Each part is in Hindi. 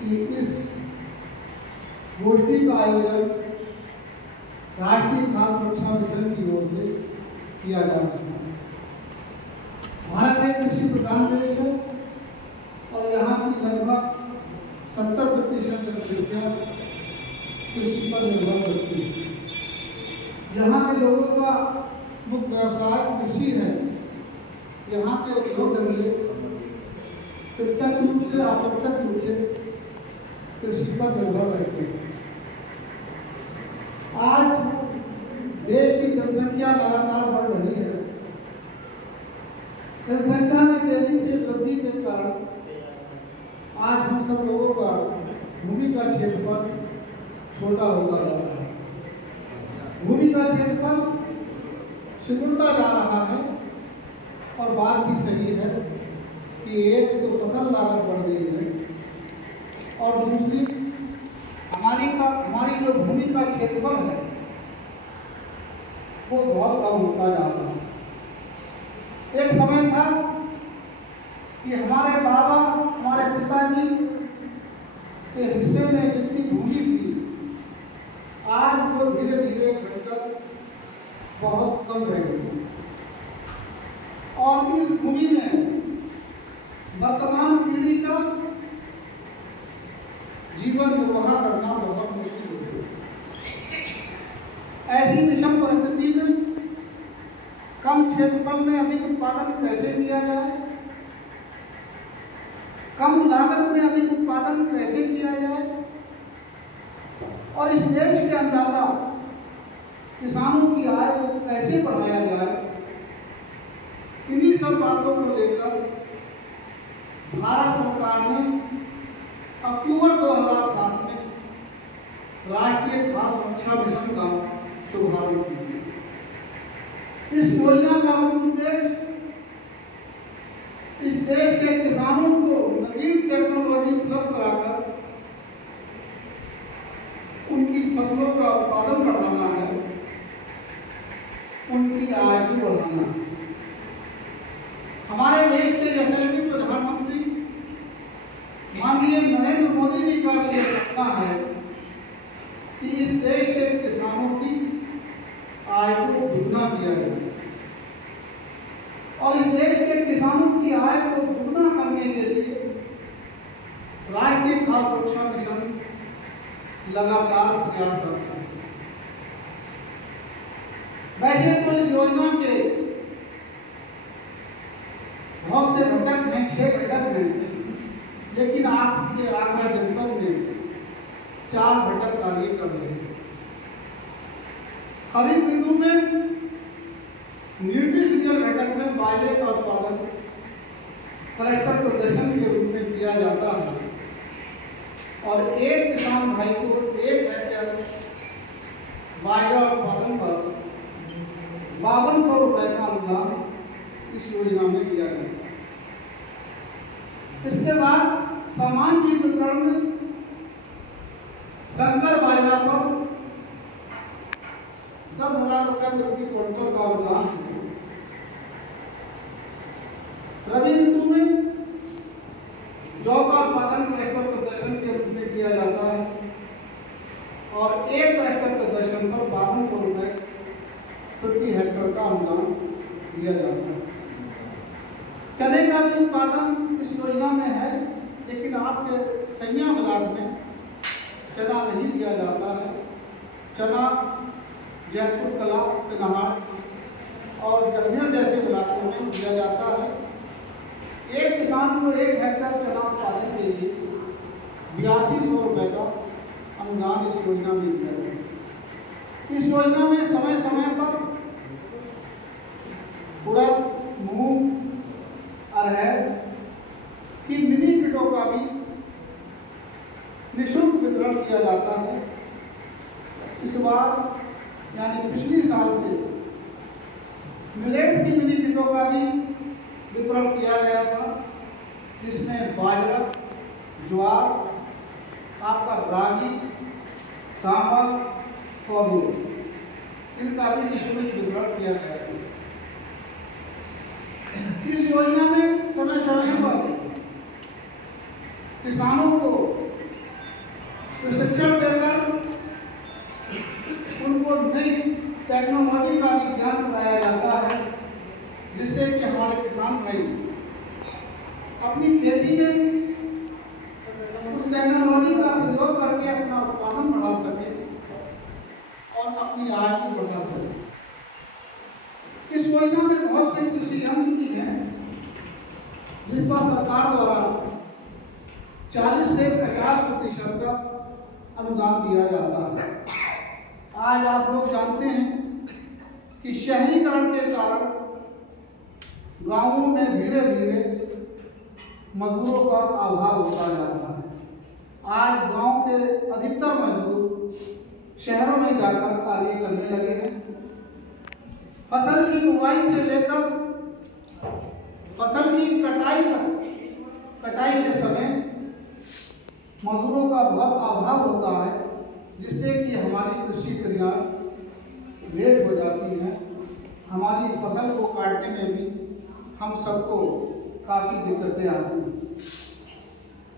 कि इस गोष्ठी का आयोजन राष्ट्रीय खाद्य सुरक्षा मिशन की ओर से किया जा रहा है। भारत एक कृषि प्रधान देश है और यहाँ की लगभग 70% जनसंख्या कृषि पर निर्भर करती है। यहाँ के लोगों का मुख्य व्यवसाय कृषि है। यहाँ के उद्योग धंधे प्रत्यक्ष रूप से अप्रत्यक्ष रूप से कृषि पर निर्भर रहते हैं। आज देश की जनसंख्या लगातार बढ़ रही है। जनसंख्या में तेजी से वृद्धि के कारण आज हम सब लोगों का भूमि का क्षेत्रफल छोटा होता जा रहा है। भूमि का क्षेत्रफल सिकुड़ता जा रहा है और बात भी सही है कि एक तो फसल लागत बढ़ गई है और दूसरी हमारी जो भूमि का क्षेत्रफल है वो बहुत कम होता जा रहा है। एक समय था कि हमारे बाबा, हमारे पिताजी के हिस्से में जितनी भूमि थी आज वो धीरे धीरे घटकर बहुत कम रह गई और इस भूमि में वर्तमान पीढ़ी का जीवन निर्वाह करना बहुत मुश्किल हो गया। ऐसी विषम परिस्थिति में कम क्षेत्रफल में अधिक उत्पादन कैसे किया जाए, कम लागत में अधिक उत्पादन कैसे किया जाए और इस देश के अन्नदाता किसानों की आय को कैसे बढ़ाया जाए, इन्हीं सब बातों को लेकर भारत सरकार ने अक्टूबर 2007 में राष्ट्रीय खाद्य सुरक्षा मिशन का शुभारंभ किया। इस योजना का मुख्य उद्देश्य इस देश के किसानों को नवीन टेक्नोलॉजी उपलब्ध कराकर उनकी फसलों का उत्पादन बढ़ाना है, उनकी आय भी बढ़ाना है। हमारे देश के यशस्वी प्रधानमंत्री माननीय नरेंद्र मोदी जी का भी यह सपना है कि इस देश के किसानों की आय को दुगना किया जाए और इस देश के किसानों की आय को दुगना करने के लिए राष्ट्रीय खाद्य सुरक्षा मिशन लगातार प्रयास करता है। वैसे तो इस योजना के बहुत से घटक हैं, 6 घटक हैं, लेकिन आपके आगरा जनपद में 4 घटक कार्य कर रहे हैं। खरीफ ऋतु में न्यूट्रिशनल घटक में बाजरे का उत्पादन क्लस्टर प्रदर्शन के रूप में किया जाता है और एक किसान भाई को 1 हेक्टेयर बाजरा उत्पादन पर 5200 रुपये का अनुदान इस योजना में दिया गया। इसके बाद सामान की वितरण में संकर बाजरा पर 10,000 रुपये प्रति क्विंटल का अनुदान। रबी ऋतु में जौ का उत्पादन क्लस्टर प्रदर्शन के रूप में किया जाता है और एक क्लस्टर प्रदर्शन पर 5200 रुपये प्रति हेक्टेयर का अनुदान दिया जाता है। चने का भी उत्पादन इस योजना में है, लेकिन आपके सैया ब्लॉक में चना नहीं दिया जाता है। चना जयपुर कला, पिनहाट और जमनेर जैसे इलाकों में दिया जाता है। एक किसान को 1 हेक्टेयर चना उत्पादन के लिए 8200 रुपये का अनुदान इस योजना में दिया जाता है। इस योजना में समय समय पर उड़द, मूंग, अरहर की मिनी किटों का भी निःशुल्क वितरण किया जाता है। इस बार यानी पिछली साल से मिलेट्स की मिनी किटों का भी वितरण किया गया था, जिसमें बाजरा, ज्वार, आपका रागी, सांभर, कोदो, इनका भी निःशुल्क वितरण किया गया था। इस योजना में समय समय पर किसानों को प्रशिक्षण देकर उनको नई टेक्नोलॉजी का भी ज्ञान कराया जाता है, जिससे कि हमारे किसान भाई अपनी खेती में उस टेक्नोलॉजी का प्रयोग करके अपना उत्पादन बढ़ा सके और अपनी आय को बढ़ा सके। इस योजना में बहुत से कृषि यंत्र भी हैं, जिस पर सरकार द्वारा 40 से 50% का अनुदान दिया जाता है। आज आप लोग जानते हैं कि शहरीकरण के कारण गांवों में धीरे धीरे मजदूरों का अभाव होता जा रहा है। आज गांव के अधिकतर मजदूर शहरों में जाकर कार्य करने लगे हैं। फसल की बुवाई से लेकर फसल की कटाई तक, कटाई के समय मजदूरों का बहुत अभाव होता है, जिससे कि हमारी कृषि क्रियाएं लेट हो जाती हैं। हमारी फसल को काटने में भी हम सबको काफ़ी दिक्कतें आती हैं।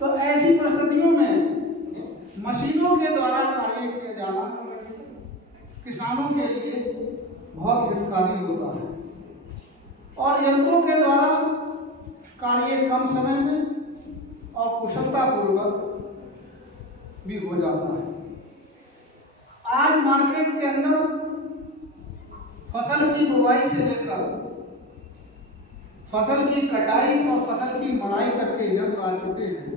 तो ऐसी परिस्थितियों में मशीनों के द्वारा कार्य किया जाना किसानों के लिए बहुत हितकारी होता है और यंत्रों के द्वारा कार्य कम समय में और कुशलतापूर्वक भी हो जाता है। आज मार्केट के अंदर फसल की बुवाई से लेकर फसल की कटाई और फसल की मड़ाई तक के यंत्र आ चुके हैं,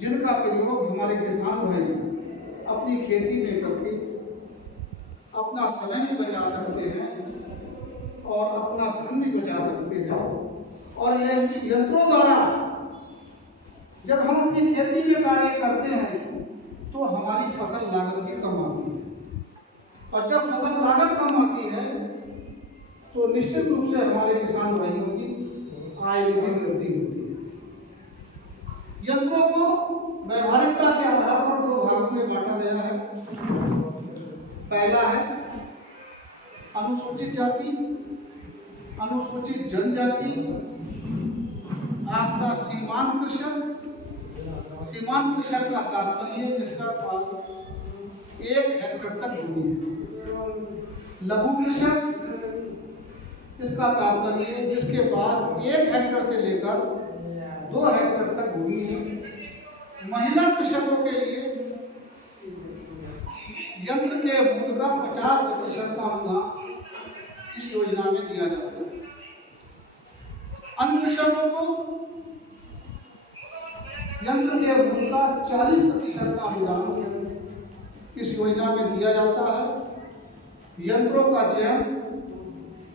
जिनका प्रयोग हमारे किसान भाई अपनी खेती में करके अपना समय भी बचा सकते हैं और अपना धन भी बचा सकते हैं। और ये यंत्रों द्वारा जब हम अपनी खेती में कार्य करते हैं तो हमारी फसल लागत भी कम आती है और जब फसल लागत कम आती है तो निश्चित रूप से हमारे किसान भाइयों की आय में भी वृद्धि होती है। यंत्रों को व्यवहारिकता के आधार पर 2 भागों में बांटा गया है। पहला है अनुसूचित जाति, अनुसूचित जनजाति, आपका सीमांत कृषक। सीमांत कृषक का तात्पर्य जिसका पास 1 हेक्टेयर तक भूमि है। लघु कृषक, इसका तात्पर्य जिसके पास 1 हेक्टेयर से लेकर 2 हेक्टेयर तक भूमि है। महिला कृषकों के लिए यंत्र के मूल्य का 50% का अनुदान इस योजना में दिया जाता है। अन्य कृषकों को यंत्र के मूल्य का 40% का अनुदान इस योजना में दिया जाता है। यंत्रों का चयन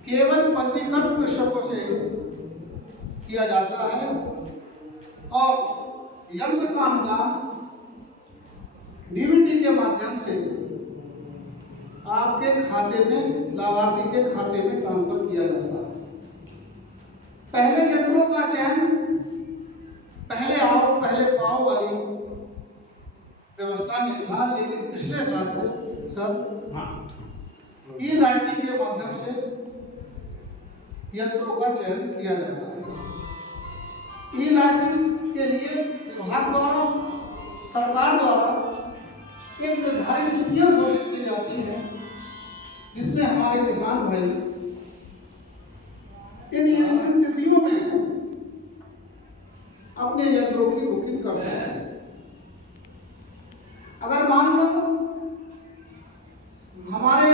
केवल पंजीकृत कृषकों से किया जाता है और यंत्र का अनुदान डीबीटी के माध्यम से आपके खाते में, लाभार्थी के खाते में ट्रांसफर किया जाता है। पहले यंत्रों का चयन पहले आओ पहले पाओ वाली व्यवस्था में था, लेकिन पिछले साल से सर ई-लॉटरी के माध्यम से यंत्रों का चयन किया जाता है। ई-लॉटरी के लिए विभाग द्वारा, सरकार द्वारा एक निर्धारित तिथियां घोषित की जाती है, जिसमें हमारे किसान भाई इन तिथियों में अपने यंत्रों की बुकिंग कर सकते हैं। अगर मान लो हमारे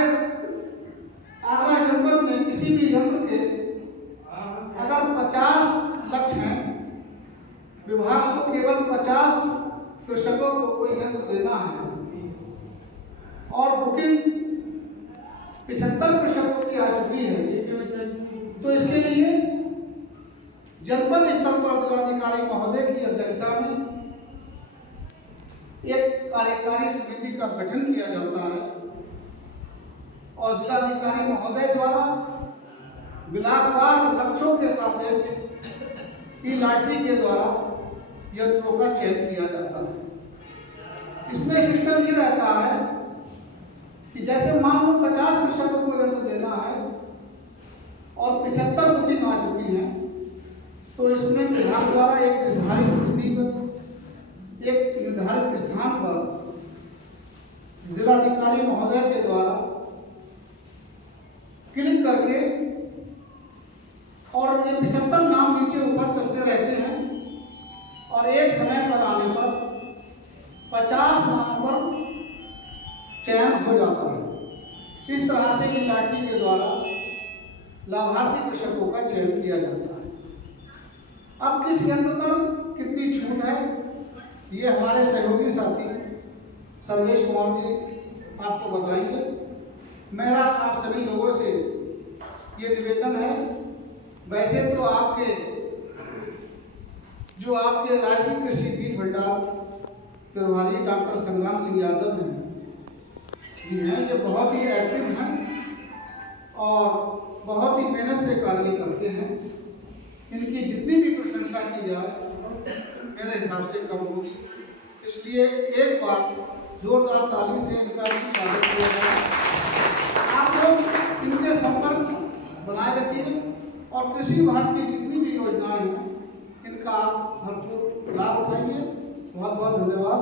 आगरा जनपद में किसी भी यंत्र के अगर 50 लक्ष्य हैं, विभाग को केवल 50 कृषकों को कोई यंत्र देना है और बुकिंग 75 कृषकों की आ चुकी है, तो इसके लिए जनपद स्तर पर जिलाधिकारी महोदय की अध्यक्षता में एक कार्यकारी समिति का गठन किया जाता है और जिलाधिकारी महोदय द्वारा विभागवार लक्ष्यों के सापेक्ष ई-लॉटरी के द्वारा यंत्रों का चयन किया जाता है। इसमें सिस्टम ये रहता है कि जैसे मान लो 50 कृषकों को यंत्र देना है और 75 बुकिंग आ चुकी है, तो इसमें विभाग द्वारा एक निर्धारित तिथि पर, एक निर्धारित स्थान पर जिलाधिकारी महोदय के द्वारा क्लिक करके, और ये 75 नाम नीचे ऊपर चलते रहते हैं और एक समय पर आने पर 50 नामों पर चयन हो जाता है। इस तरह से इस लॉटरी के द्वारा लाभार्थी कृषकों का चयन किया जाता है। अब किस यंत्र पर कितनी छूट है, ये हमारे सहयोगी साथी सर्वेश कुमार जी आपको बताएंगे। मेरा आप सभी लोगों से ये निवेदन है, वैसे तो आपके राज्य कृषि बीज भंडार प्रभारी डॉक्टर संग्राम सिंह यादव जी हैं, ये बहुत ही एक्टिव हैं और बहुत ही मेहनत से कार्य करते हैं। इनकी जितनी भी प्रशंसा की जाए मेरे हिसाब से कम होगी, इसलिए एक बार जोरदार ताली से इनका स्वागत किया जाए। आप लोग इनके संपर्क बनाए रखिए और कृषि विभाग की जितनी भी योजनाएं हैं इनका आप भरपूर लाभ उठाइए। बहुत बहुत धन्यवाद।